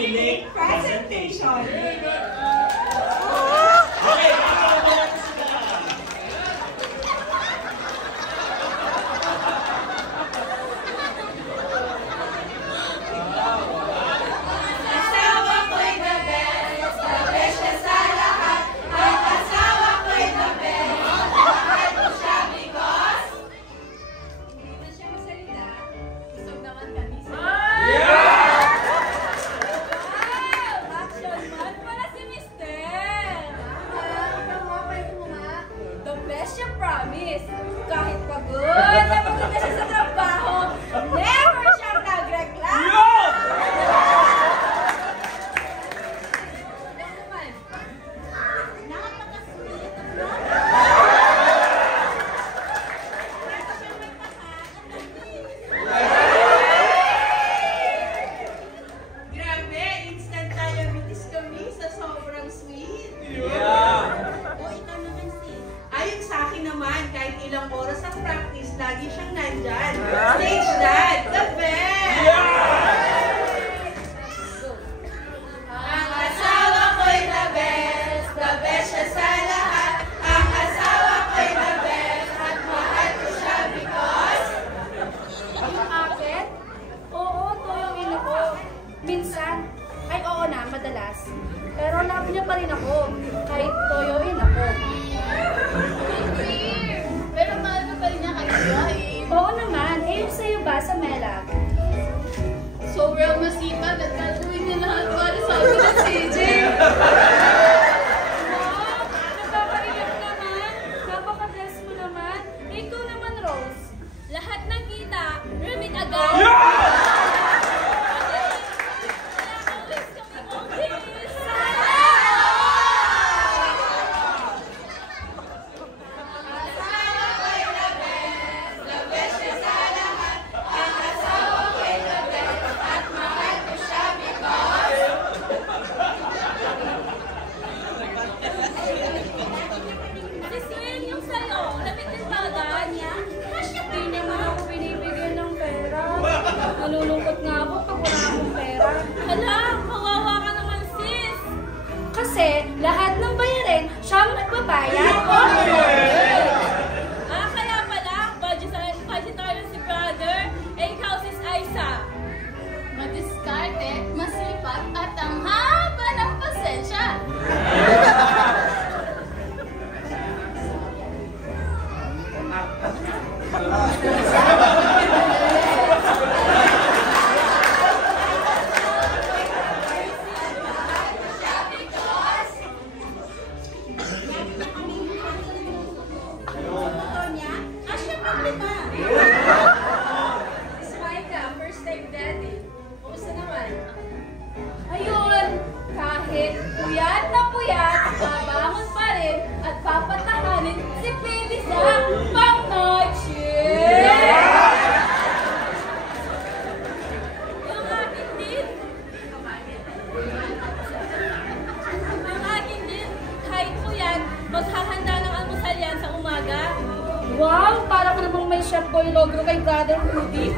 unique presentation. Pero love niya pa rin ako, kahit toyoin ako. Pero mahal ka pa rin niya kahit toyoin. Oo naman, yung sa'yo ba sa Melak? Sobrang masipag at gagawin niya lahat para sa akin at CJ. Wow, nakakaiyak naman. Napaka-bless mo naman. Ikaw naman, Rose. Lahat ng kita, remit agad. Nalulungkot nga ako pag wala akong pera. Hala, kawawa ka naman, sis. Kasi lahat ng bayarin, siyang nagbabayad. Kaya pala, budgetary si brother, ikaw sis Aiza. Madiskarte, masipag, at ang haba ng pasensya. Ayun, kahit puyat na puyat, babangon pa rin at papatahanin si Baby sa pang-night shift! Yung akin din. Yung akin din, kahit puyat, maghahanda ng almusal yan sa umaga. Wow, parang ka namang may chef boy logro kay Brother Rudy.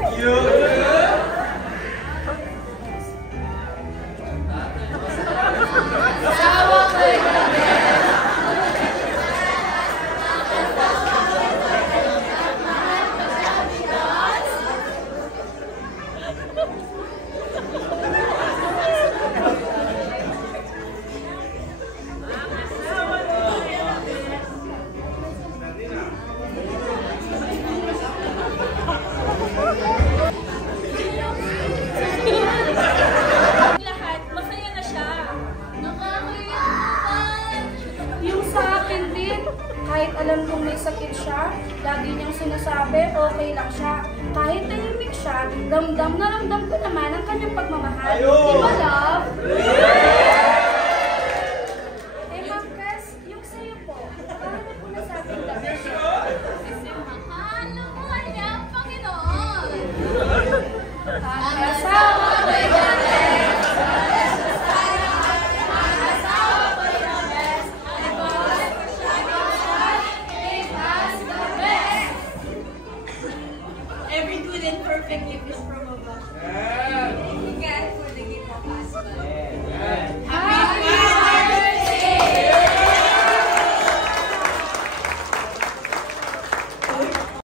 Kahit alam kong may sakit siya, lagi niyang sinasabi, okay lang siya. Kahit tahimik siya, ramdam na ramdam ko naman ang kanyang pagmamahal. Di ba, love? Eh, Ma'am Cass, yung sa'yo po, paano po nasabing gabi siya? Kasi mahal na mahal niya ang Panginoon. Ang asawa ko'y gabi. Perfect gift is from above. Thank you, God, for the gift of us. Yan.